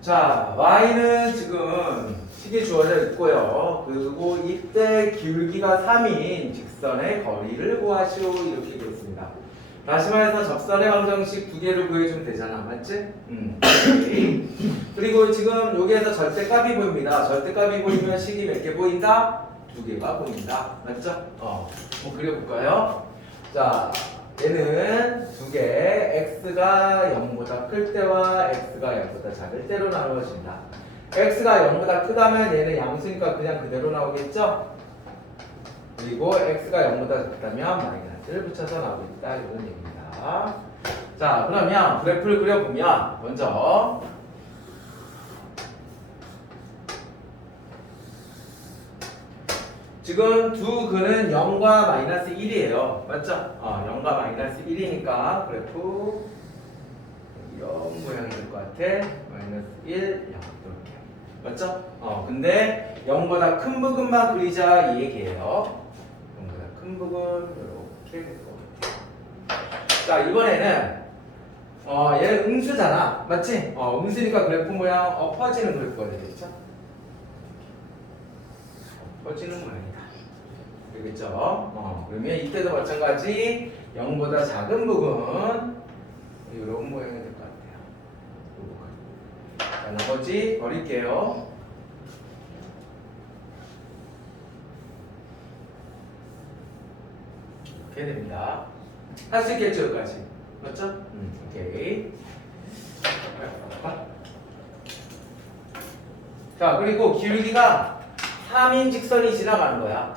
자, y는 지금 식이 주어져 있고요. 그리고 이때 기울기가 3인 직선의 거리를 구하시오 이렇게 되어 있습니다. 다시 말해서 접선의 방정식 두 개를 구해주면 되잖아, 맞지? 오케이. 그리고 지금 여기에서 절대값이 보입니다. 절대값이 보이면 식이 몇 개 보인다? 두 개가 보인다, 맞죠? 한번 그려볼까요? 자, 얘는 두 개, x가 0보다 클 때와 x가 0보다 작을 때로 나누어진다. x가 0보다 크다면 얘는 양수니까 그냥 그대로 나오겠죠? 그리고 x가 0보다 작다면 마이너스를 붙여서 나오겠다 이런 얘기입니다. 자, 그러면 그래프를 그려보면 먼저 지금 두 근은 0과 마이너스 1이에요. 맞죠? 0과 마이너스 1이니까 그래프 이런 모양이 될 것 같아. 마이너스 1, 0 이렇게. 맞죠? 근데 0보다 큰 부분만 그리자 이 얘기예요. 0보다 큰 부분 이렇게 될 것 같아요. 자, 이번에는 얘는 음수잖아. 맞지? 음수니까 그래프 모양 엎어지는 그래프가 되겠죠? 엎어지는 모양이다. 되겠죠? 그러면 이때도 마찬가지 0보다 작은 부분 이런 모양이 될 것 같아요. 자, 나머지 버릴게요. 이렇게 됩니다. 할 수 있겠죠, 여기까지? 맞죠? 오케이. 자, 그리고 기울기가 3인 직선이 지나가는 거야.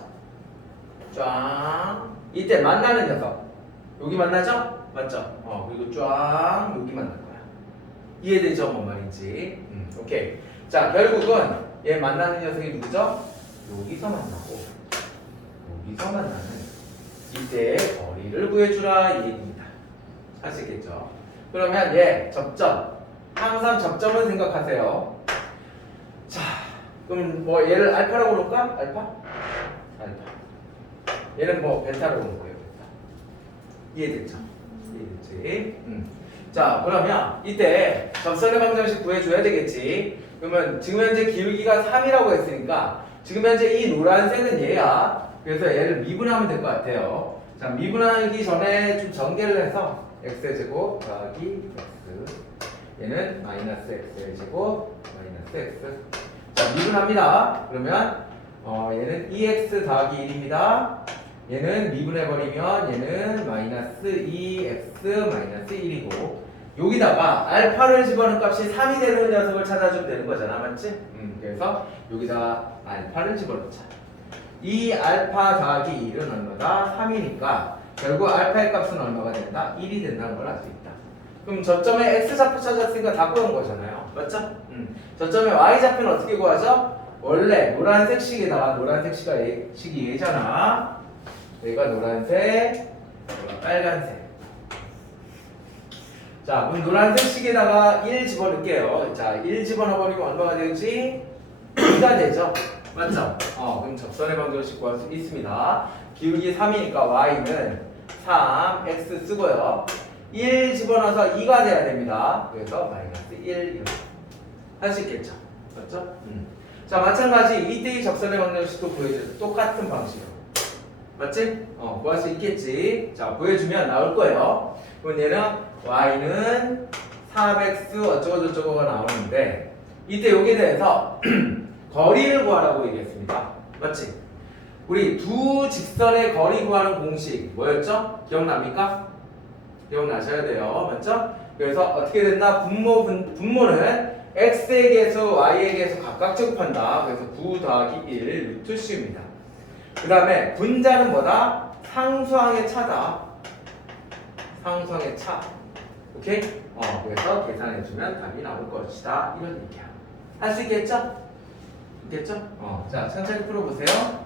쫙. 이때 만나는 녀석. 여기 만나죠? 맞죠? 그리고 쫙 여기 만날 거야. 이해되죠? 뭔 말인지. 오케이. 자, 결국은 얘 만나는 녀석이 누구죠? 여기서 만나고 여기서 만나는 이때의 거리를 구해주라 이 얘기입니다. 할 수 있겠죠? 그러면 얘 접점. 항상 접점은 생각하세요. 자, 그럼 뭐 얘를 알파라고 놓을까? 알파? 얘는 뭐 벤타로 보는 거예요. 이해됐죠? 이해됐지? 자, 그러면 이때 접선의 방정식 구해줘야 되겠지. 그러면 지금 현재 기울기가 3이라고 했으니까 지금 현재 이 노란색은 얘야. 그래서 얘를 미분하면 될 것 같아요. 자, 미분하기 전에 좀 전개를 해서 x의 제곱 더하기 x, 얘는 마이너스 x의 제곱 마이너스 x. 자, 미분합니다. 그러면 얘는 2x 더하기 1입니다. 얘는 미분해버리면 얘는 마이너스 2x 마이너스 1이고 여기다가 알파를 집어넣은 값이 3이 되는 녀석을 찾아주면 되는 거잖아, 맞지? 그래서 여기다 알파를 집어넣자. 이 알파 더하기 1은 얼마다? 3이니까 결국 알파의 값은 얼마가 된다? 1이 된다는 걸 알 수 있다. 그럼 저점에 x좌표 찾았으니까 다 구한 거잖아요, 맞죠? 저점에 y좌표는 어떻게 구하죠? 원래 노란색 식에다가 노란색 식이 얘잖아. 얘가 노란색, 얘가 빨간색. 자, 그럼 노란색 식에다가 1 집어넣을게요. 자, 1 집어넣어버리면 얼마가 되지? 2가 되죠? 맞죠? 그럼 접선의 방정식 구할 수 있습니다. 기울기 3이니까 y는 3, x 쓰고요. 1 집어넣어서 2가 돼야 됩니다. 그래서 마이너스 1 이렇게 할 수 있겠죠? 맞죠? 자, 마찬가지 이때의 접선의 방정식도 보여줘요. 똑같은 방식으로. 맞지? 구할 수 있겠지. 자, 보여주면 나올 거예요. 그럼 얘는 y는 4x 어쩌고저쩌고가 나오는데 이때 여기에 대해서 거리를 구하라고 얘기했습니다. 맞지? 우리 두 직선의 거리 구하는 공식 뭐였죠? 기억납니까? 기억나셔야 돼요. 맞죠? 그래서 어떻게 된다? 분모는 x의 개수, y의 개수 각각 제곱한다. 그래서 9 더하기 1 루트 c입니다. 그 다음에 분자는 뭐다? 상수항의 차다. 상수항의 차. 오케이? 그래서 계산해주면 답이 나올 것이다. 이런 얘기야. 할 수 있겠죠? 있겠죠? 자, 천천히 풀어보세요.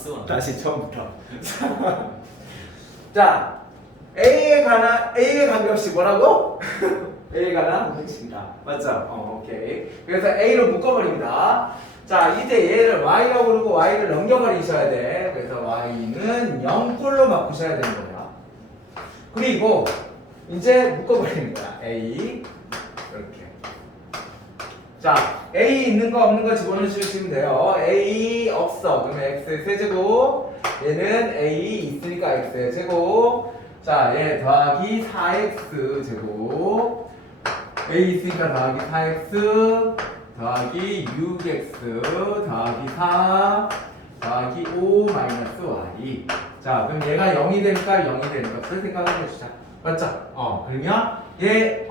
마이너스 1. 다시 처음부터. 자, A에 관계없이 뭐라고? A에 관한 공식이다. 맞죠? 오케이. 그래서 A로 묶어버립니다. 자, 이때 얘를 Y라고 부르고 Y를 넘겨버리셔야 돼. 그래서 Y는 0꼴로 바꾸셔야 되는 거야. 그리고 이제 묶어버리는 거야. A 이렇게. 자, A 있는 거 없는 거 집어넣으시면 돼요. A 없어. 그러면 X의 세제곱. 얘는 A 있으니까 X의 제곱. 자, 얘 더하기 4X 제곱. A 있으니까 더하기 4X 더하기 6X 더하기 4 더하기 5 마이너스 Y. 자, 그럼 얘가 0이 되니까 0이 되는 것을 생각해 주자. 맞죠? 그러면 얘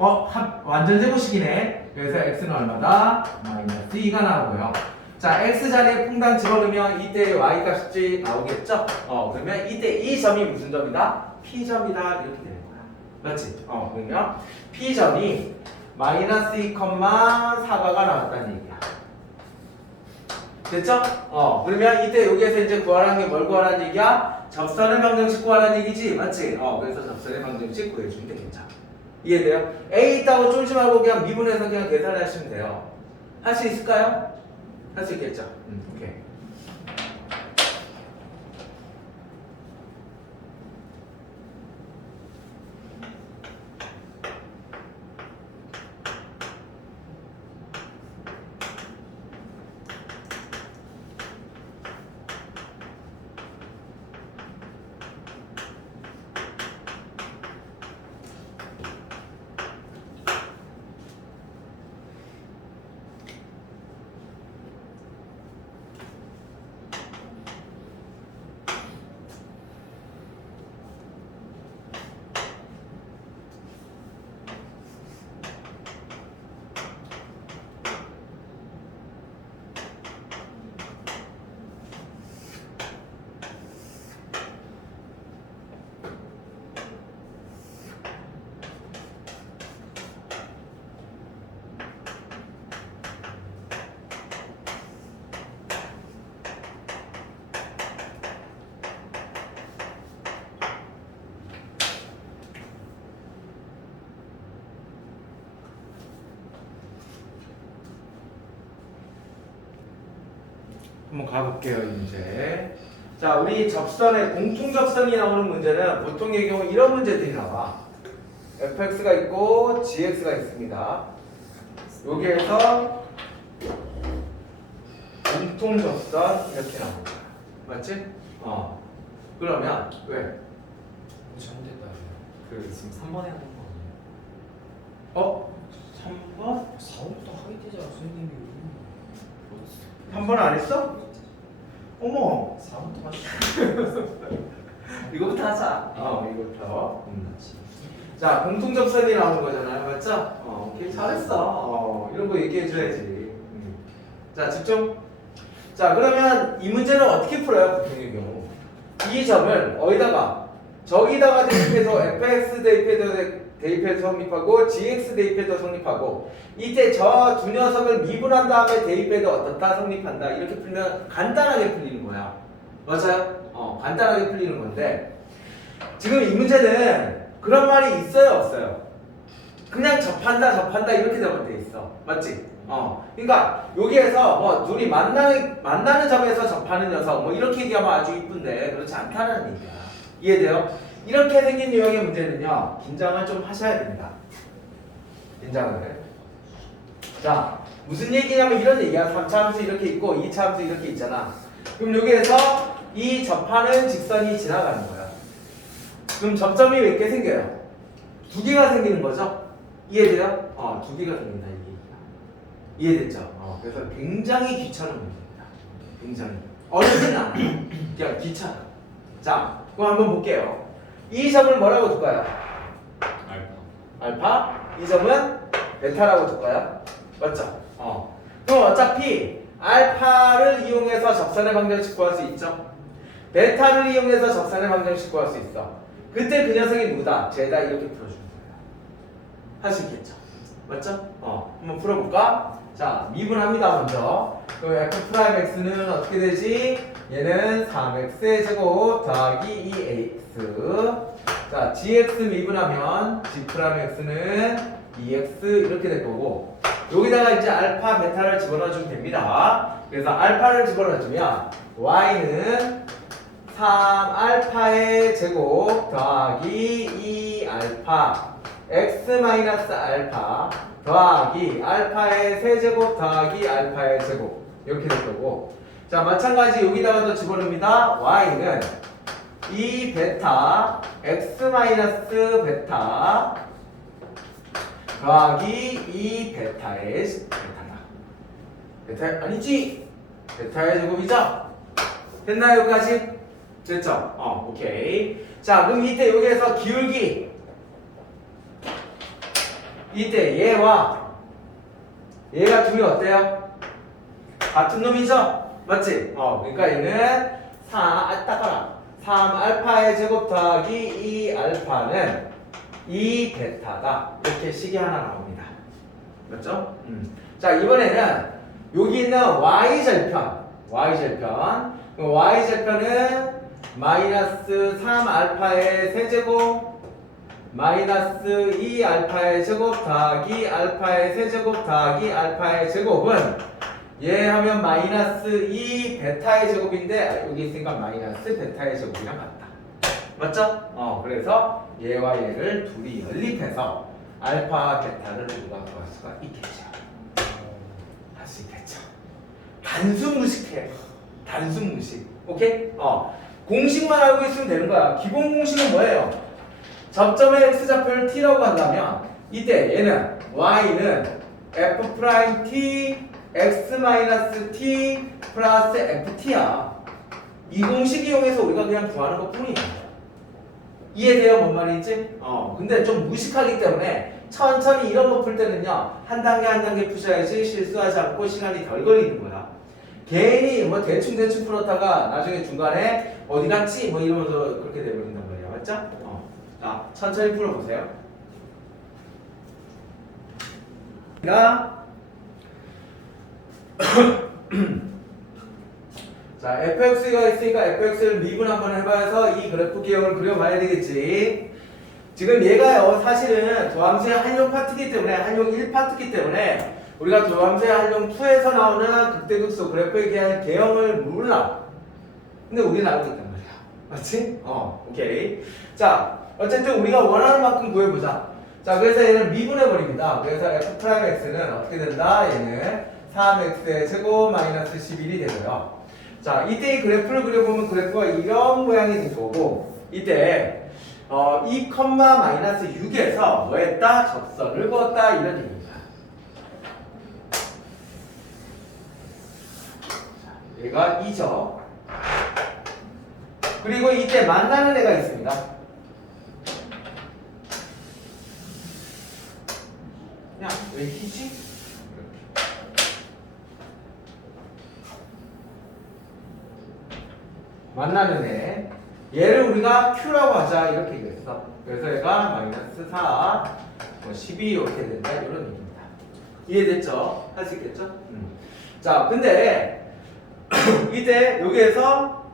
완전 제곱식이네. 그래서 x는 얼마다? 마이너스 2가 나오고요. 자, x 자리에 퐁당 집어넣으면 이때 y 값이 나오겠죠? 그러면 이때 이 점이 무슨 점이다? P점이다. 이렇게 되는 거야. 맞지? 그러면 P점이 마이너스 2,4가 나왔다는 얘기야. 됐죠? 그러면 이때 여기에서 이제 구하라는 게 뭘 구하라는 얘기야? 접선의 방정식 구하라는 얘기지? 맞지? 그래서 접선의 방정식 구해주면 되겠죠. 이해돼요? A 있다고 쫄지 말고 그냥 미분해서 그냥 계산을 하시면 돼요. 할 수 있을까요? 할 수 있겠죠? 오케이. 한번 가볼게요. 이제 자, 우리 접선에 공통 접선이 나오는 문제는 보통의 경우 이런 문제들이 나와. fx가 있고 gx가 있습니다. 여기에서 공통 접선 이렇게 나오는 거야. 맞지? 그러면 왜? 잘못됐다. 그 지금 3번에 하는 거 아니에요? 3번? 4번부터 하게 되잖아 선생님이. 3번 안 했어? 어머, 4번부터 하시죠. 이거부터 하자. 이거부터. 자, 공통 접선이 나오는 거잖아요. 맞죠? 오케이, 잘했어. 이런 거 얘기해줘야지. 자, 집중. 자, 그러면 이 문제는 어떻게 풀어요? 보통의 경우. 이 점을 어디다가? 저기다가 대입해서 fx 대입해서 성립하고 gx 대입해서 성립하고 이때 저 두 녀석을 미분한 다음에 대입해도 어떻다 성립한다 이렇게 풀면 간단하게 풀리는 거야. 맞아요? 간단하게 풀리는 건데 지금 이 문제는 그런 말이 있어요 없어요? 그냥 접한다 이렇게 잡아돼 있어. 맞지? 그러니까 여기에서 뭐 둘이 만나는 점에서 접하는 녀석 뭐 이렇게 얘기하면 아주 이쁜데 그렇지 않다는 얘기야. 이해돼요? 이렇게 생긴 유형의 문제는요 긴장을 좀 하셔야 됩니다. 긴장을. 자, 무슨 얘기냐면 이런 얘기야. 3차 함수 이렇게 있고 2차 함수 이렇게 있잖아. 그럼 여기에서 이 접하는 직선이 지나가는 거야. 그럼 접점이 몇 개 생겨요? 2개가 생기는 거죠? 이해돼요? 2개가 생긴다 이 얘기야. 이해됐죠? 그래서 굉장히 귀찮은 문제입니다. 굉장히 어렵진 않아. 그냥 귀찮아. 자, 그럼 한번 볼게요. 이 점을 뭐라고 둘까요? 알파. 이 점은 베타라고 둘까요? 맞죠? 그럼 어차피 알파를 이용해서 접선의 방정식 구할 수 있죠? 베타를 이용해서 접선의 방정식 구할 수 있어. 그때 그 녀석이 누구다? 쟤다 이렇게 풀어주는 거예요. 할 수 있겠죠? 맞죠? 한번 풀어볼까? 자, 미분합니다 먼저. 그럼 f 프라임 x는 어떻게 되지? 얘는 3x의 제곱 더하기 2ax. 자, gx 미분하면 g 프라임 x는 2x 이렇게 될 거고, 여기다가 이제 알파, 베타를 집어넣어 주면 됩니다. 그래서 알파를 집어넣어 주면 y는 3알파의 제곱 더하기 2알파 x 마이너스 알파 더하기 알파의 세제곱 더하기 알파의 제곱 이렇게 될 거고, 자 마찬가지 여기다가 또 집어넣습니다. y는 2 베타 x 마이너스 베타 더하기 2 베타의 베타다. 베타 아니지? 베타의 제곱이죠? 됐나요 여기까지? 됐죠? 오케이. 자 그럼 이때 여기에서 기울기, 이때 얘와 얘가 둘이 어때요? 같은 놈이죠? 맞지? 그러니까 얘는 3 알파의 제곱 더하기 2 알파는 2 베타다. 이렇게 식이 하나 나옵니다. 맞죠? 자 이번에는 여기 있는 y절편 그럼 y절편은 마이너스 3 알파의 세제곱 마이너스 2 알파의 제곱 더하기 알파의 세제곱 더하기 알파의 제곱은 얘 하면 마이너스 2 베타의 제곱인데 여기 있으니까 마이너스 베타의 제곱이랑 같다. 맞죠? 그래서 얘와 얘를 둘이 연립해서 알파와 베타를 우리가 구할 수가 있겠죠. 할 수 있겠죠. 단순 무식해. 단순 무식. 오케이? 공식만 알고 있으면 되는 거야. 기본 공식은 뭐예요? 접점의 x좌표를 t라고 한다면 이때 얘는 y는 f 프라임 t x 마이너스 t 플러스 ft야. 이 공식 이용해서 우리가 그냥 구하는 것 뿐이야. 이해돼요? 뭔 말인지? 근데 좀 무식하기 때문에 천천히 이런 거 풀 때는요 한 단계 한 단계 푸셔야지 실수하지 않고 시간이 덜 걸리는 거야. 괜히 뭐 대충 풀었다가 나중에 중간에 어디 갔지? 뭐 이러면서 그렇게 돼버린단 말이야. 맞죠? 자, 천천히 풀어보세요. 자, fx가 있으니까 fx를 미분 한번 해봐서 이 그래프 기형을 그려봐야 되겠지. 지금 얘가요 사실은 도함수의 한용 파트이기 때문에 한용 1파트이기 때문에 우리가 도함수의 한용 2에서 나오는 극대극소 그래프에 대한 개형을 몰라. 근데 우리는 알고 있단 말이야. 맞지? 오케이. 자, 어쨌든 우리가 원하는 만큼 구해보자. 자, 그래서 얘는 미분해버립니다. 그래서 f'x는 어떻게 된다? 얘는 3x의 제곱 마이너스 11이 되고요. 자, 이때 이 그래프를 그려보면 그래프가 이런 모양이 될 거고, 이때 2, 마이너스 6에서 뭐 했다? 접선을 그었다. 이런 얘기입니다. 자, 얘가 2죠. 그리고 이때 만나는 애가 있습니다. 야, 왜 희지? 만나는 애. 얘를 우리가 Q라고 하자. 이렇게 얘기했어. 그래서 얘가 마이너스 4, 12 이렇게 된다. 이런 얘기입니다. 이해됐죠? 할 수 있겠죠? 자, 근데 이때 여기에서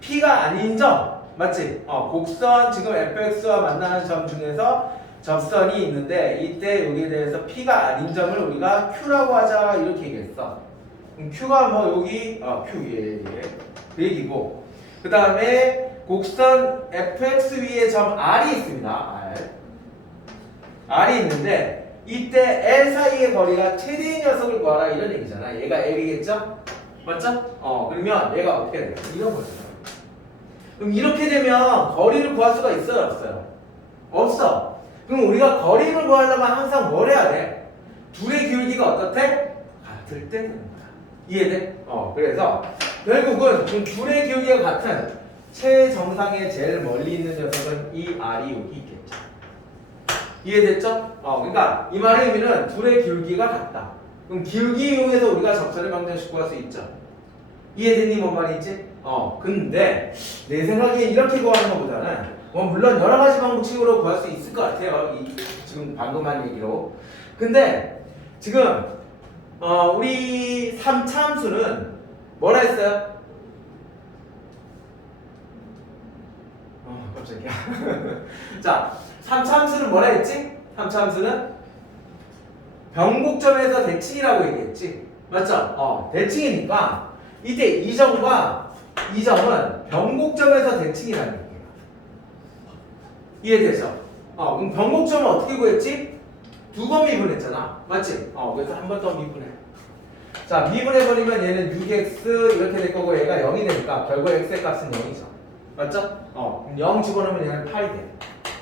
P가 아닌 점. 맞지? 곡선 지금 fx와 만나는 점 중에서 접선이 있는데 이때 여기에 대해서 P가 아닌 점을 우리가 Q라고 하자 이렇게 얘기했어. 그럼 Q가 뭐 여기 Q 예. 그 얘기고, 그 다음에 곡선 fx 위에 점 R이 있습니다. R이 있는데 이때 L 사이의 거리가 최대의 녀석을 구하라 이런 얘기잖아. 얘가 L이겠죠? 맞죠? 그러면 얘가 어떻게 돼요? 이런 거죠. 그럼 이렇게 되면 거리를 구할 수가 있어요? 없어요? 없어. 그럼 우리가 거리를 구하려면 항상 뭘 해야 돼? 둘의 기울기가 어떻대? 같을 때 되는 거야. 이해돼? 그래서 결국은 지금 둘의 기울기가 같은 최정상에 제일 멀리 있는 녀석은 이 R이 여기 있겠죠. 이해됐죠? 그러니까 이 말의 의미는 둘의 기울기가 같다. 그럼 기울기 이용해서 우리가 접선을 방정식 구할 수 있죠. 이해됐니? 뭔 말인지? 근데 내 생각에 이렇게 구하는 것보다는 물론 여러 가지 방법식으로 구할 수 있을 것 같아요. 지금 방금 한 얘기로. 근데 지금 우리 3차 함수는 뭐라 했어요? 깜짝이야. 자, 3차함수는 뭐라 했지? 3차함수는 변곡점에서 대칭이라고 얘기했지. 맞죠? 대칭이니까 이때 이 점과 이 점은 변곡점에서 대칭이라는 얘기야. 이해되죠? 그럼 변곡점은 어떻게 구했지? 두 번 미분했잖아. 맞지? 그래서 한 번 더 미분해. 자, 미분해버리면 얘는 6x 이렇게 될 거고 얘가 0이 되니까 결국 x의 값은 0이죠. 맞죠? 그럼 0 집어넣으면 얘는 8이 돼.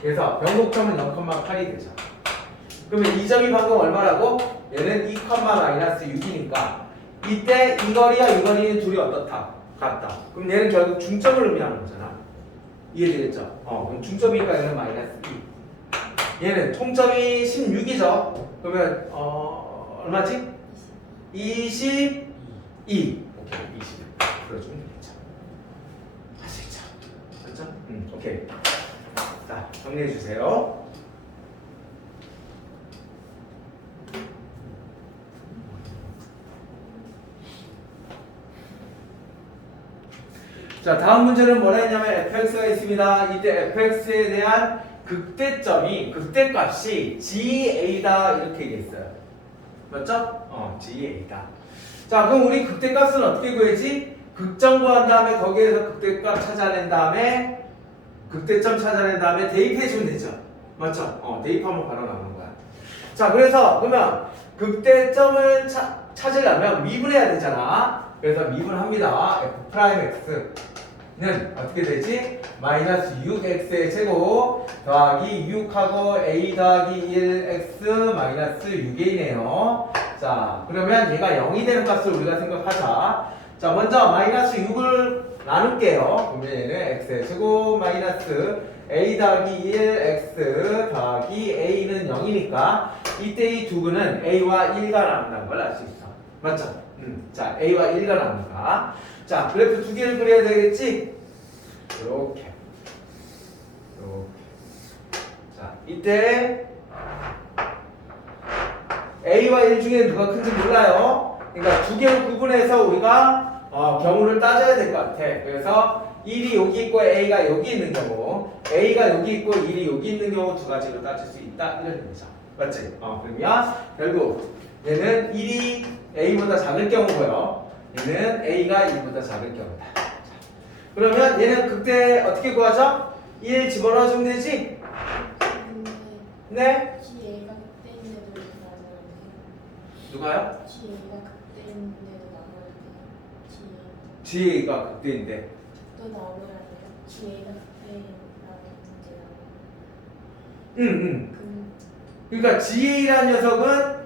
그래서 변곡점은 0,8이 되죠. 그러면 이 점이 방금 얼마라고? 얘는 2, 마이너스 6이니까 이때 이 거리와 이 거리는 둘이 어떻다? 같다. 그럼 얘는 결국 중점을 의미하는 거잖아. 이해되겠죠? 그럼 중점이니까 얘는 마이너스 2. 얘는 총점이 16이죠. 그러면 얼마지? 22. 오케이, 20. 그래주면 되겠죠. 할 수 있죠. 맞죠? 오케이. 자, 정리해 주세요. 자, 다음 문제는 뭐라 했냐면 fx가 있습니다. 이때 fx에 대한 극대값이 GA다 이렇게 얘기했어요. 맞죠? GA다. 자, 그럼 우리 극대값은 어떻게 구해지? 극점 구한 다음에 거기에서 극대값 찾아낸 다음에 극대점 찾아낸 다음에 대입해 주면 되죠. 맞죠? 대입하면 바로 나오는 거야. 자, 그래서 그러면 극대점을 찾으려면 미분해야 되잖아. 그래서 미분합니다. f'x는 어떻게 되지? 마이너스 6x의 제곱 더하기 6하고 a 더하기 1x 마이너스 6이네요. 자, 그러면 얘가 0이 되는 값을 우리가 생각하자. 자, 먼저 마이너스 6을 나눌게요. 그러면 얘는 x의 제곱 마이너스 a 더하기 1x 더하기 a는 0이니까 이때 이 두 근은 a와 1가 나눈다는 걸 알 수 있어. 맞죠? 자, a와 1가 나누니까. 자, 그래프 두 개를 그려야 되겠지? 이렇게. 자, 이때 a와 1 중에 누가 큰지 몰라요. 그러니까 두 개를 구분해서 우리가 경우를 따져야 될 것 같아. 그래서 1이 여기 있고 a가 여기 있는 경우, a가 여기 있고 1이 여기 있는 경우 두 가지로 따질 수 있다. 이런 얘기죠. 맞지? 그러면 결국 얘는 1이 a보다 작을 경우고요. 얘는 a가 1보다 작을 경우다. 자, 그러면 얘는 극대 어떻게 구하죠? 1 집어넣어주면 되지? 네? GA가 극대인데도 나눠야 돼요. 누가요? GA가 극대인데도 나눠야 돼요. g가 극대인데. 또 나눠야 돼요. GA가 극대인이라는 문제라고. 응. 그러니까 GA라는 녀석은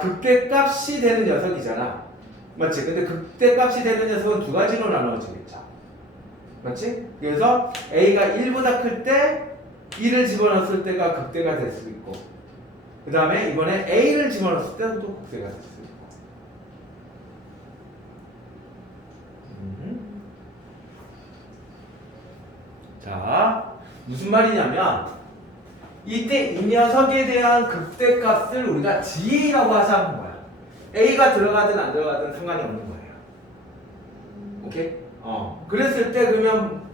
극대값이 되는 녀석이잖아. 맞지? 근데 극대값이 되는 녀석은 두 가지로 나눠지겠죠. 맞지? 그래서 A가 1보다 클 때 1을 집어넣었을 때가 극대가 될 수 있고 그 다음에 이번에 A를 집어넣었을 때는 또 극대가 될 수 있고 자, 무슨 말이냐면 이때 이 녀석에 대한 극대값을 우리가 GA라고 하자는 거야. A가 들어가든 안 들어가든 상관이 없는 거예요. 오케이? 그랬을 때 그러면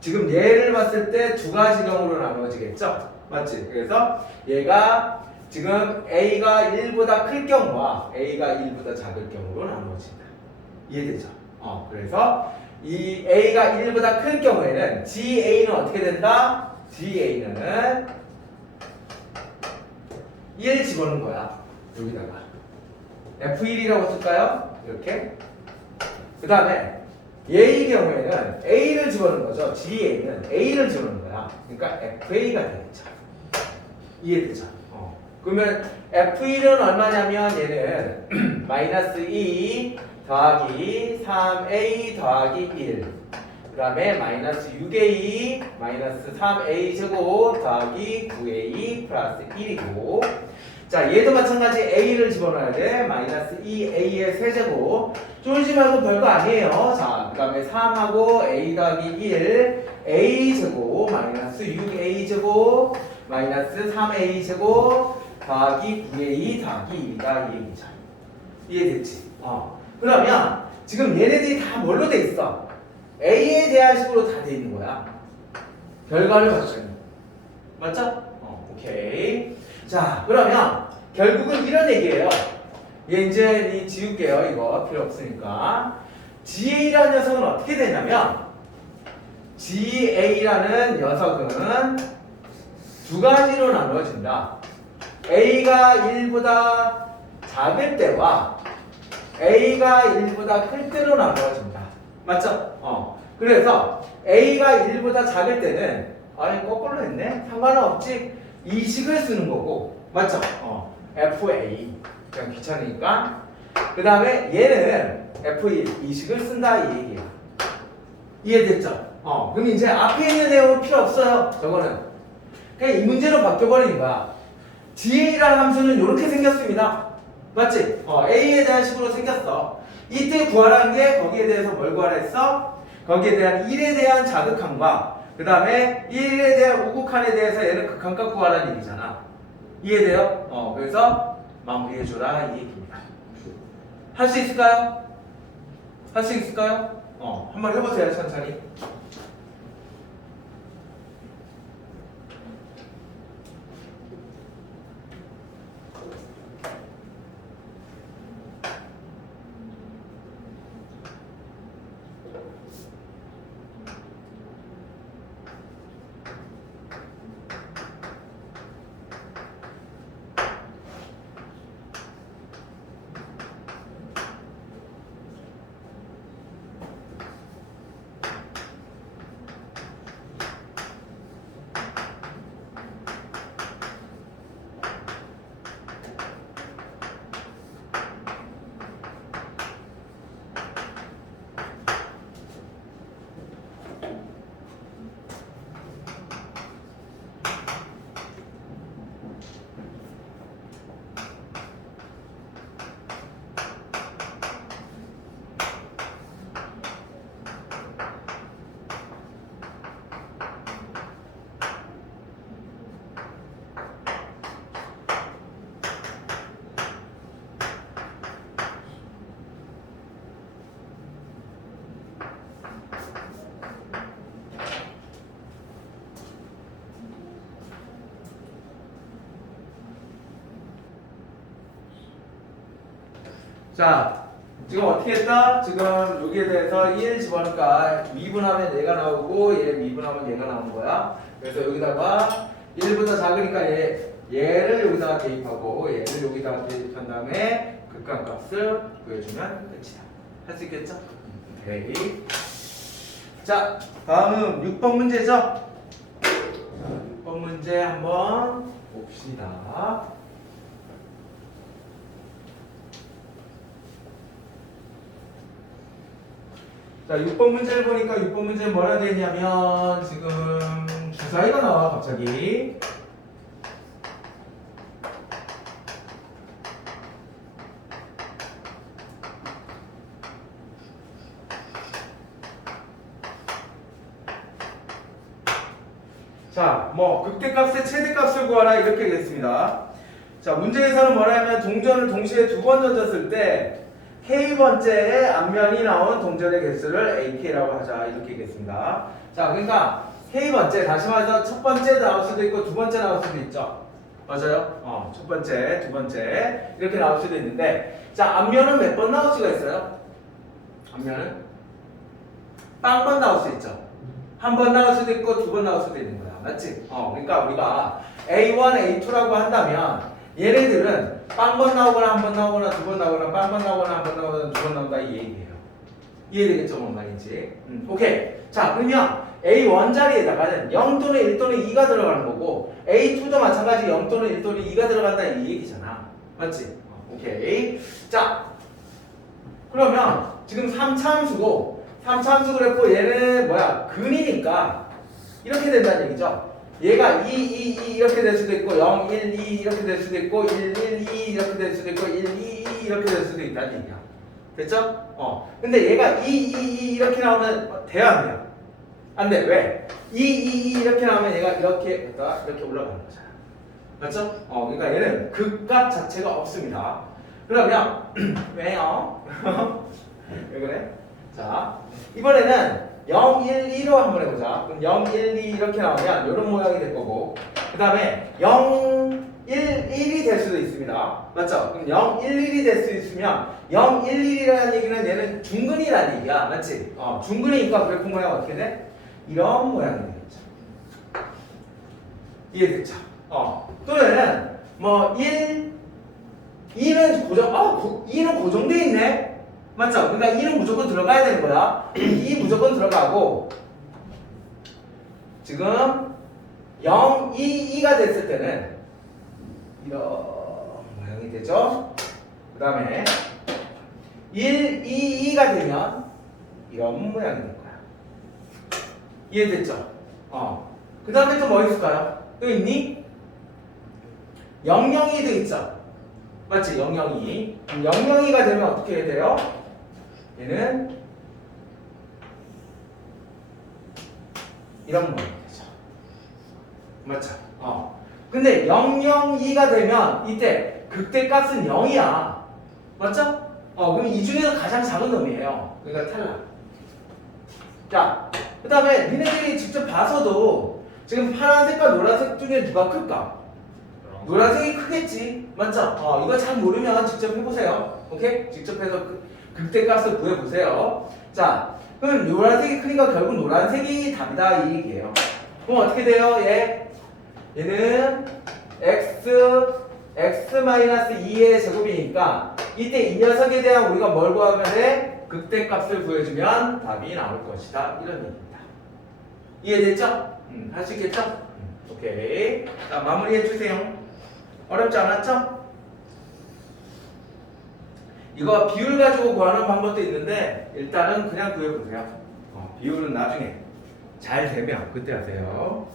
지금 얘를 봤을 때 두 가지 경우로 나눠지겠죠? 맞지? 그래서 얘가 지금 A가 1보다 클 경우와 A가 1보다 작을 경우로 나눠진다. 이해되죠? 그래서 이 A가 1보다 클 경우에는 GA는 어떻게 된다? GA는 1 집어넣는 거야. 여기다가 F1이라고 쓸까요? 이렇게. 그 다음에 얘의 경우에는 A를 집어넣는 거죠. GA는 A를 집어넣는 거야. 그러니까 FA가 되겠죠. 이해되죠? 그러면 F1은 얼마냐면 얘는 마이너스 2 더하기 3A 더하기 1. 그 다음에 마이너스 6A 마이너스 3A 제곱 더하기 9A 플러스 1이고 자, 얘도 마찬가지 A를 집어넣어야 돼. 마이너스 2A의 세제곱. 쫄지 말고 별거 아니에요. 자, 그 다음에 3하고 A 더하기 1 A 제곱 마이너스 6A 제곱 마이너스 3A 제곱 더하기 9A 더하기 2가 이 얘기죠. 이해됐지? 그러면 지금 얘네들이 다 뭘로 돼 있어? A에 대한 식으로 다 돼 있는 거야. 결과를 가져요. 맞죠? 오케이. 자, 그러면 결국은 이런 얘기예요. 얘 이제 지울게요. 이거 필요 없으니까. GA라는 녀석은 어떻게 되냐면 GA라는 녀석은 두 가지로 나누어진다. A가 1보다 작을 때와 A가 1보다 클 때로 나누어진다. 맞죠? 그래서 A가 1보다 작을 때는 아니 거꾸로 했네? 상관은 없지. 이식을 쓰는 거고. 맞죠? FA. 그냥 귀찮으니까. 그 다음에 얘는 F1 이식을 쓴다 이 얘기야. 이해됐죠? 그럼 이제 앞에 있는 내용은 필요 없어요. 저거는 그냥 이 문제로 바뀌어버리는 거야. GA라는 함수는 이렇게 생겼습니다. 맞지? A에 대한 식으로 생겼어. 이때 구하라는 게 거기에 대해서 뭘 구하라 했어? 거기에 대한 1에 대한 자극함과 그 다음에 1에 대한 우극한에 대해서 얘는 극한값 구하라는 얘기잖아. 이해돼요? 그래서 마무리해줘라 이 얘기입니다. 할 수 있을까요? 할 수 있을까요? 한번 해보세요 천천히. 자, 지금 어떻게 했다? 지금 여기에 대해서 1 집어넣으니까 미분하면 얘가 나오고 얘 미분하면 얘가 나온 거야. 그래서 여기다가 1보다 작으니까 얘를 여기다가 대입하고 얘를 여기다가 대입한 다음에 극한값을 구해주면 끝이다. 할 수 있겠죠? 오케이. 자, 다음은 6번 문제죠? 자, 6번 문제 한번 봅시다. 자, 6번 문제를 보니까 6번 문제는 뭐라 되냐면 지금 주사위가 나와 갑자기. 자, 극대값의 최대값을 구하라 이렇게 되겠습니다. 자, 문제에서는 뭐냐면 동전을 동시에 두 번 던졌을 때 K번째의 앞면이 나온 동전의 개수를 AK라고 하자 이렇게 되겠습니다. 자, 그러니까 K번째, 다시 말해서 첫 번째 나올 수도 있고 두 번째 나올 수도 있죠. 맞아요? 첫 번째, 두 번째 이렇게 나올 수도 있는데, 자, 앞면은 몇 번 나올 수가 있어요? 앞면은 빵번 나올 수 있죠. 한 번 나올 수도 있고 두 번 나올 수도 있는 거야. 맞지? 그러니까 우리가 A1, A2라고 한다면 얘네들은 빵번 나오거나 한 번 나오거나 두 번 나오거나 빵번 나오거나 한 번 나오거나 두 번 나온다 이 얘기예요. 이해되겠죠? 뭔 말인지. 오케이. 자, 그러면 A1 자리에다가는 0 또는 1 또는 2가 들어가는 거고 A2도 마찬가지 0 또는 1 또는 2가 들어간다 이 얘기잖아. 맞지? 오케이. 자, 그러면 지금 3차함수고 3차함수 그래프 얘는 근이니까 이렇게 된다는 얘기죠. 얘가 2, 2, 2 이렇게 될 수도 있고 0, 1, 2 이렇게 될 수도 있고 1, 1, 2 이렇게 될 수도 있고 1, 2, 2 이렇게 될 수도 있다는 얘기야. 됐죠? 근데 얘가 2, 2, 2 이렇게 나오면 돼요 안 돼요? 안 돼. 왜? 2, 2, 2 이렇게 나오면 얘가 이렇게 올라가는 거잖아. 맞죠? 그러니까 얘는 극값 자체가 없습니다. 그러면 왜요? 왜 그래? 자, 이번에는 0, 1, 2로 한번 해보자. 그럼 0, 1, 2 이렇게 나오면 이런 모양이 될 거고, 그 다음에 0, 1, 1이 될 수도 있습니다. 맞죠? 그럼 0, 1, 1이 될 수 있으면 0, 1, 1이라는 얘기는 얘는 중근이라는 얘기야. 맞지? 중근이니까 그래프 모양 어떻게 돼? 이런 모양이 되겠죠. 이해됐죠? 또는 뭐 1, 2는 고정, 2는 고정돼 있네? 맞죠? 그러니까 2는 무조건 들어가야 되는 거야. 2 무조건 들어가고, 지금 0, 2, 2가 됐을 때는 이런 모양이 되죠? 그 다음에 1, 2, 2가 되면 이런 모양이 될 거야. 이해됐죠? 그 다음에 또 뭐 있을까요? 또 있니? 0, 0, 2도 있죠? 맞지? 0, 0, 2. 0, 0, 2가 되면 어떻게 돼요? 얘는 이런 모양이 되죠. 맞죠? 근데 0, 0, 2가 되면 이때 극대값은 0이야. 맞죠? 그럼 이 중에서 가장 작은 놈이에요. 그러니까 탈락. 자, 그 다음에 니네들이 직접 봐서도 지금 파란색과 노란색 중에 누가 클까? 노란색이 크겠지. 맞죠? 이거 잘 모르면 직접 해보세요. 오케이? 직접 해서 극대값을 구해보세요. 자, 그럼 노란색이 크니까 결국 노란색이 답이다 이 얘기예요. 그럼 어떻게 돼요? 얘는 x-2의 제곱이니까 이때 이 녀석에 대한 우리가 뭘 구하면 돼? 극대값을 구해주면 답이 나올 것이다. 이런 얘기입니다. 이해됐죠? 할 수 있겠죠? 오케이. 자, 마무리해주세요. 어렵지 않았죠? 이거 비율 가지고 구하는 방법도 있는데 일단은 그냥 구해보세요. 비율은 나중에 잘 되면 그때 하세요.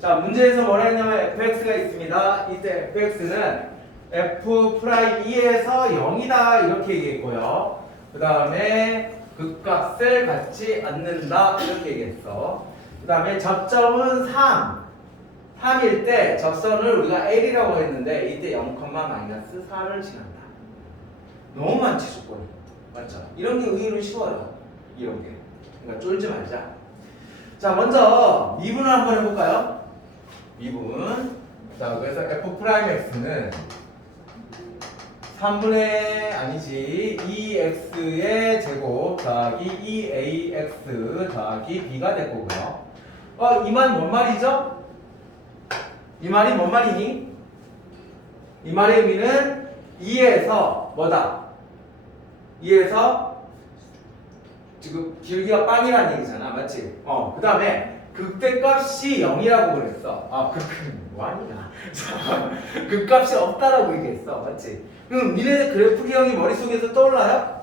자, 문제에서 뭐라 했냐면 fx가 있습니다. 이때 fx는 f'2에서 0이다 이렇게 얘기했고요. 그 다음에 극값을 갖지 않는다 이렇게 얘기했어. 그 다음에 접점은 3일 때 접선을 우리가 L이라고 했는데 이때 0,-4를 지난다. 너무 많지 조건이. 맞죠? 이런 게 의외로 쉬워요. 이런 게. 그러니까 쫄지 말자. 자, 먼저 미분을 한번 해볼까요? 미분. 자, 그래서 f'x는 3분의 아니지 2x의 제곱 더하기 2ax 더하기 b가 될 거고요. 이 말 뭔 말이죠? 이 말이 뭔 말이니? 이 말의 의미는 2에서 뭐다? 2에서 지금 기울기가 빵이라는 얘기잖아. 맞지? 그 다음에 극대값이 0이라고 그랬어. 뭐하냐? 극값이 없다라고 얘기했어. 맞지? 그럼 니네들 그래프 기형이 머릿속에서 떠올라요?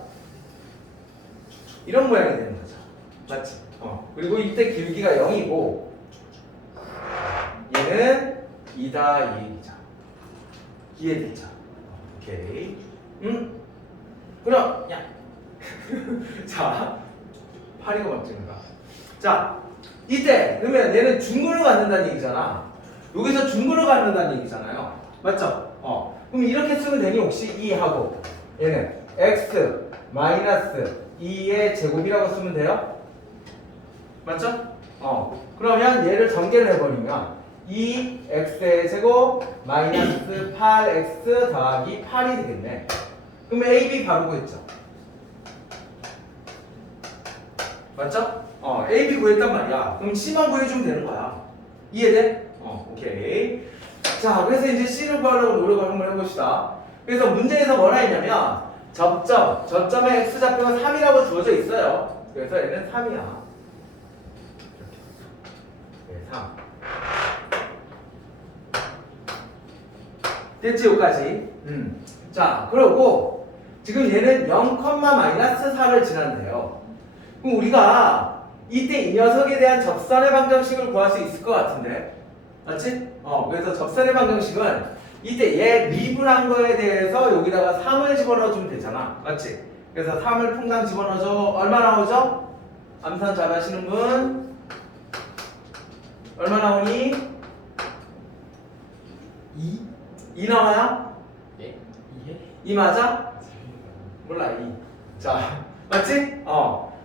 이런 모양이 되는 거죠. 맞지? 그리고 이때 기울기가 0이고 얘는 2다 이 얘기죠. 이해됐죠? 오케이. 그럼 자, 8이고 맞지인가? 자, 이때 그러면 얘는 중근을 갖는다는 얘기잖아. 여기서 중근을 갖는다는 얘기잖아요. 맞죠? 그럼 이렇게 쓰면 되니 혹시 2하고 얘는 x 마이너스 2의 제곱이라고 쓰면 돼요? 맞죠? 그러면 얘를 전개를 해버리면 2x의 제곱 마이너스 8x 더하기 8이 되겠네. 그럼 AB 바로 구했죠? 맞죠? AB 구했단 말이야. 그럼 C만 구해주면 되는 거야. 이해돼? 오케이. 자, 그래서 이제 C를 구하려고 노력을 한번 해봅시다. 그래서 문제에서 뭐라 했냐면 저점의 X좌표가 3이라고 주어져 있어요. 그래서 얘는 3이야. 네, 3. 됐지, 여기까지? 자, 그러고 지금 얘는 0,-4를 지난대요. 그럼 우리가 이때 이 녀석에 대한 접선의 방정식을 구할 수 있을 것 같은데, 맞지? 그래서 접선의 방정식은 이때 얘 미분한 거에 대해서 여기다가 3을 집어넣어주면 되잖아, 맞지? 그래서 3을 풍당 집어넣어줘. 얼마 나오죠? 암산 잘 하시는 분 얼마 나오니? 2 나와요? 예? 2에? 2 맞아? 몰라, 2. 자, 맞지?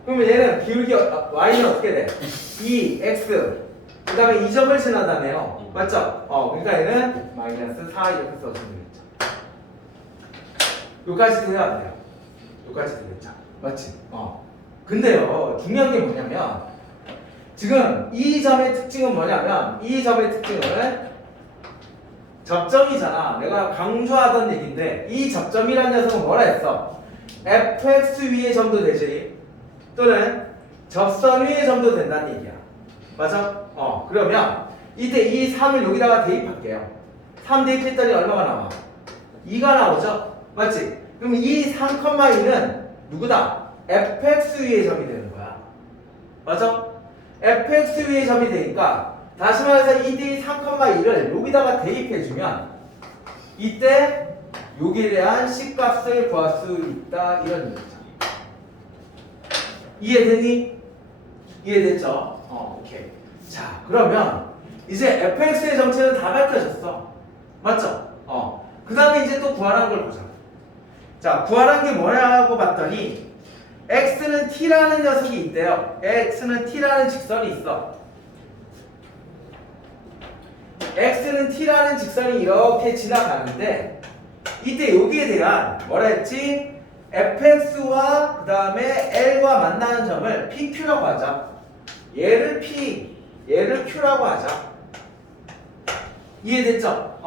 그러면 얘는 기울기 y는 어떻게 돼? 2x 그 다음에 2점을 지나다네요. 맞죠? 그러니까 얘는 마이너스 4 이렇게 써주면 되겠죠. 여기까지 돼야 안 돼요? 여기까지 되겠죠. 맞지? 근데요, 중요한 게 뭐냐면 지금 이 점의 특징은 뭐냐면 이 점의 특징은 접점이잖아. 내가 강조하던 얘기인데 이 접점이라는 녀석은 뭐라 했어? fx 위의 점도 되지 또는 접선 위의 점도 된다는 얘기야. 맞아? 그러면 이때 이 3을 여기다가 대입할게요. 3 대입했더니 얼마가 나와? 2가 나오죠? 맞지? 그럼 이 3,2는 누구다? fx 위의 점이 되는 거야. 맞아? fx 위의 점이 되니까 다시 말해서 이 3,2를 여기다가 대입해주면 이때 여기에 대한 C값을 구할 수 있다 이런 얘기죠. 이해되니? 이해됐죠? 오케이. 자, 그러면 이제 fx의 정체는 다 밝혀졌어. 맞죠? 그 다음에 이제 또 구하라는 걸 보자. 자, 구하라는 게 뭐냐고 봤더니 x는 t라는 녀석이 있대요. x는 t라는 직선이 있어. x는 t라는 직선이 이렇게 지나가는데 이때 여기에 대한 뭐라 했지? fx와 그 다음에 l과 만나는 점을 pq라고 하자. 얘를 p, 얘를 q라고 하자. 이해됐죠?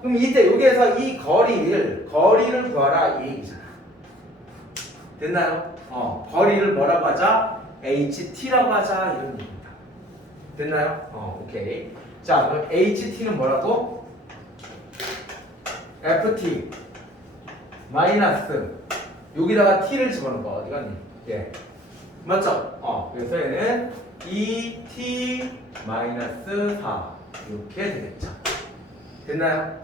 그럼 이때 여기에서 이 거리를 구하라 이 얘기잖아. 됐나요? 거리를 뭐라고 하자? ht라고 하자 이런 얘기입니다. 됐나요? 오케이. 자, 그럼 ht는 뭐라고? ft 마이너스 여기다가 t를 집어넣은 거 어디 갔니? 예. 맞죠? 그래서 얘는 2t 마이너스 4 이렇게 되겠죠. 됐나요?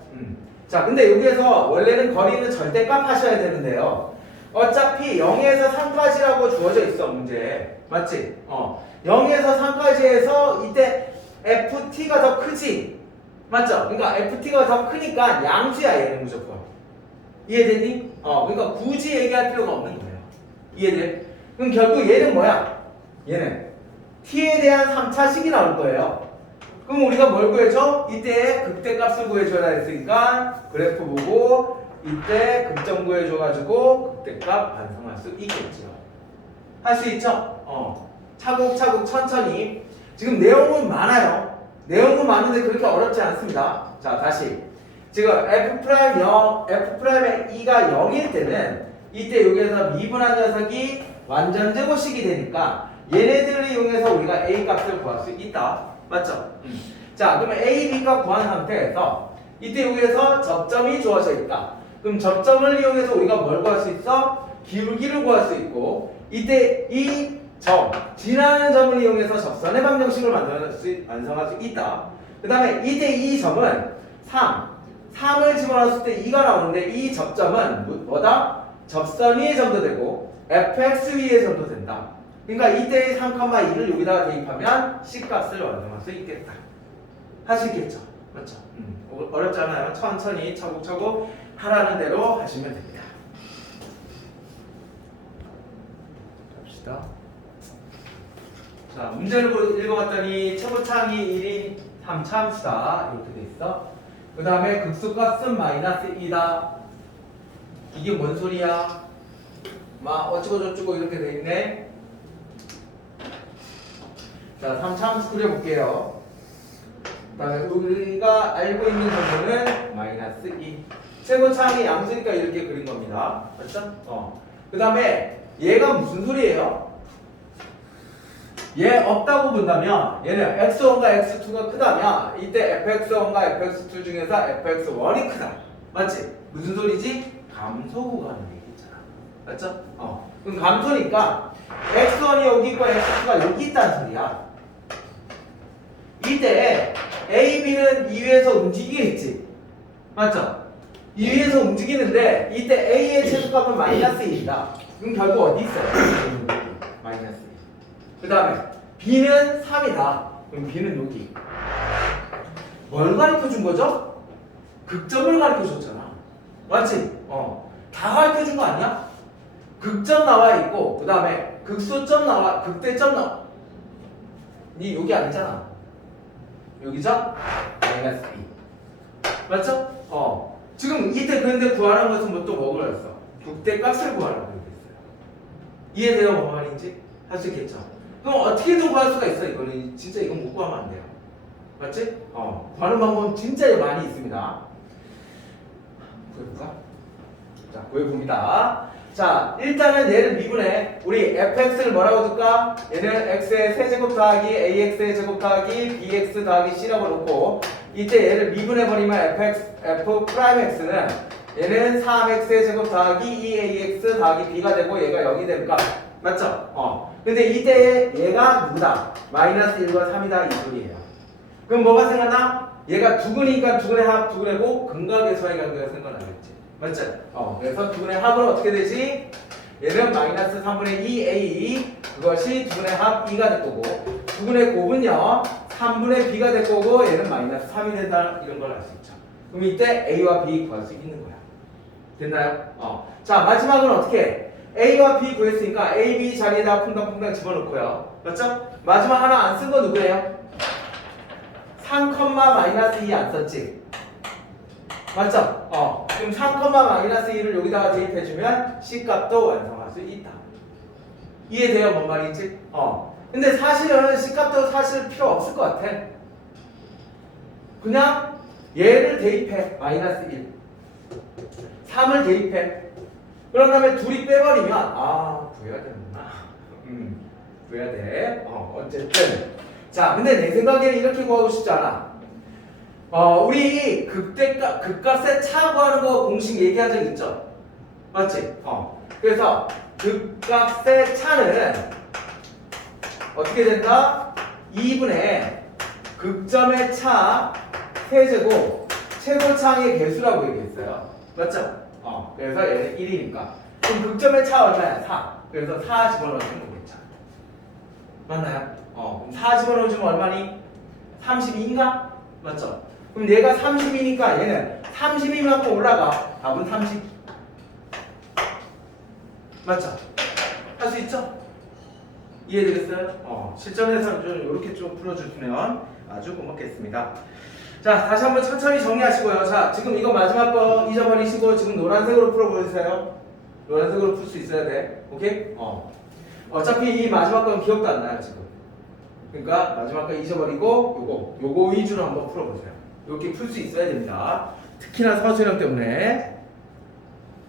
자, 근데 여기에서 원래는 거리는 절대값 하셔야 되는데요. 어차피 0에서 3까지라고 주어져 있어 문제에. 맞지? 0에서 3까지에서 이때 ft가 더 크지? 맞죠? 그러니까 ft가 더 크니까 양수야 얘는 무조건. 이해됐니? 그러니까 굳이 얘기할 필요가 없는 거예요. 이해돼? 그럼 결국 얘는 뭐야? 얘는 t에 대한 3차식이 나올 거예요. 그럼 우리가 뭘 구해줘? 이때 극대값을 구해줘야 했으니까 그래프 보고 이때 극점 구해줘가지고 극대값 반성할 수 있겠죠. 할 수 있죠? 차곡차곡 천천히. 지금 내용은 많아요. 내용은 많은데 그렇게 어렵지 않습니다. 자, 다시. 지금 F'의 2가 0일 때는 이때 여기에서 미분한 녀석이 완전 제곱식이 되니까 얘네들을 이용해서 우리가 A 값을 구할 수 있다. 맞죠? 자, 그러면 A, B값 구한 상태에서 이때 여기에서 접점이 주어져 있다. 그럼 접점을 이용해서 우리가 뭘 구할 수 있어? 기울기를 구할 수 있고 이때 이 점, 지나는 점을 이용해서 접선의 방정식을 완성할 수 있다. 그 다음에 이때 이 점은 3을 집어넣었을 때 2가 나오는데 이 접점은 뭐다? 접선 위의 점도 되고 fx 위의 점도 된다. 그러니까 이때의 3,2를 여기다가 대입하면 C값을 완성할 수 있겠다. 하시겠죠? 맞죠? 어렵잖아요. 천천히 차곡차곡 하라는 대로 하시면 됩니다. 갑시다. 자, 문제를 읽어봤더니 최고차항이 1인 3차함수다 이렇게 돼 있어. 그 다음에 극소값은 마이너스 2다. 이게 뭔 소리야? 막 어쩌고 저쩌고 이렇게 돼 있네. 자, 3차함수 그려볼게요. 그 다음에 우리가 알고 있는 정보는 마이너스 2. 최고차항이 양수니까 이렇게 그린 겁니다. 맞죠? 그 다음에 얘가 무슨 소리예요? 얘 없다고 본다면 얘는 x1과 x2가 크다면 이때 fx1과 fx2 중에서 fx1이 크다. 맞지? 무슨 소리지? 감소 구간을 얘기했잖아. 맞죠? 그럼 감소니까 x1이 여기 있고 x2가 여기 있다는 소리야. 이때 a, b는 이 위에서 움직이겠지. 맞죠? 이 위에서 움직이는데 이때 a의 최소값은 마이너스 1이다. 그럼 결국 어디 있어요? 마이너스 1. 그 다음에 b는 3이다. 그럼 b는 여기. 뭘 가르쳐 준 거죠? 극점을 가르쳐 줬잖아. 맞지? 다 가르쳐 준 거 아니야? 극점 나와 있고 그 다음에 극소점 나와 극대점 나와. 니 여기 아니잖아. 여기죠? 마이너스 2. 맞죠? 지금 이때 근데 구하는 것은 뭐 또 뭐 그랬어? 극대값을 구하라고 그랬어요. 이해돼요? 뭔 말인지? 할 수 있겠죠? 그럼 어떻게든 구할 수가 있어. 이거는 진짜 이건 못 구하면 안 돼요. 맞지? 구하는 방법은 진짜 많이 있습니다. 구해볼까? 자, 구해봅니다. 자, 일단은 얘를 미분해. 우리 fx를 뭐라고 둘까? 얘는 x의 세제곱 더하기 ax의 제곱 더하기 bx 더하기 c라고 놓고 이때 얘를 미분해버리면 f'x는 얘는 3x의 제곱 더하기 2ax 더하기 b가 되고 얘가 0이 됩니까? 맞죠? 근데 이때 얘가 누구다? 마이너스 1과 3이다 이 소리예요. 그럼 뭐가 생각나? 얘가 두근이니까 두근의 합 두근이고 근각의 수학이 관계가 생각나겠지. 맞죠? 그래서 두근의 합은 어떻게 되지? 얘는 마이너스 3분의 2a 그것이 두근의 합 2가 될 거고 두근의 곱은요 3분의 b가 될 거고 얘는 마이너스 3이 된다 이런 걸 알 수 있죠. 그럼 이때 a와 b 구할 수 있는 거야. 됐나요? 자 마지막은 어떻게 해? a와 b 구했으니까 a, b 자리에다 퐁당퐁당 집어넣고요. 맞죠? 마지막 하나 안 쓴 거 누구예요? 3, 마이너스 2 안 썼지? 맞죠? 그럼 3, 마이너스 2를 여기다가 대입해주면 C값도 완성할 수 있다. 이해돼요? 뭔 말인지? 근데 사실은 C값도 사실 필요 없을 것 같아. 그냥 얘를 대입해. 마이너스 1. 3을 대입해. 그런 다음에 둘이 빼버리면 구해야 되는구나. 구해야 돼. 어쨌든 자, 근데 내 생각에는 이렇게 구하고 싶지 않아. 우리 극값의 차 구하는 거 공식 얘기한 적 있죠? 맞지? 그래서 극값의 차는 어떻게 된다? 2분의 극점의 차 세제곱 최고차항의 개수라고 얘기했어요. 맞죠? 그래서 얘는 1이니까. 그럼 극점의 차 얼마야? 4. 그래서 4 집어넣으면 거겠죠. 맞나요? 그럼 4 집어넣으면 얼마니? 32인가? 맞죠? 그럼 얘가 30이니까 얘는 32만큼 올라가. 답은 30. 맞죠? 할 수 있죠? 이해되겠어요? 실전에서 좀 이렇게 좀 풀어주시면 아주 고맙겠습니다. 자, 다시 한번 천천히 정리하시고요. 자, 지금 이거 마지막 거 잊어버리시고 지금 노란색으로 풀어보세요. 노란색으로 풀 수 있어야 돼. 오케이? 어차피 이 마지막 건 기억도 안 나요, 지금. 그러니까 마지막 거 잊어버리고 요거 위주로 한번 풀어보세요. 이렇게 풀 수 있어야 됩니다. 특히나 서술형 때문에.